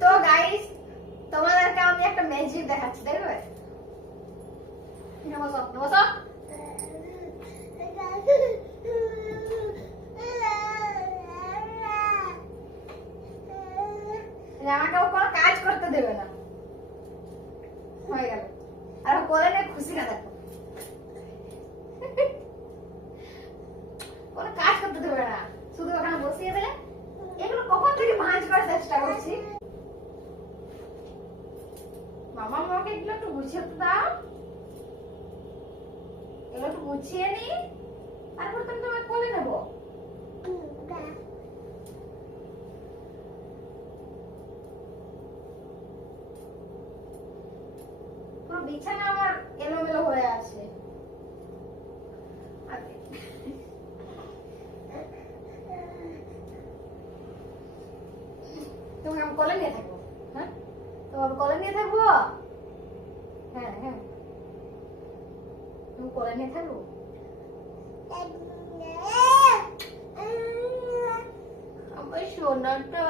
তো গাইস, তোমাদেরকে আমি একটা ম্যাজিক দেখাচ্ছি, দেখবে? বসো বসো। আমাকে ও কোনো কাজ করতে দেবে না। হয়ে গেল। আর ও কোলে নিয়ে খুশি না, দেখো কোনো কাজ করতে দেবে না, শুধু ওখানে বসিয়ে দিলে। এগুলো কখন থেকে ভাঁজ করার চেষ্টা করছি। মামা মামাকে এগুলো একটু গুছিয়ে তো দাও, এগুলো একটু গুছিয়ে নি, তারপর তুমি তোমাকে কোলে নেবো। পুরো বিছানা আমার এলোমেলো হয়ে আছে। তুমি আমি কোলে নিয়ে থাকবো, হ্যাঁ তোমার কোলে নিয়ে থাকবো, হ্যাঁ হ্যাঁ তুমি কোলে নিয়ে থাকবো। আমার সোনাটা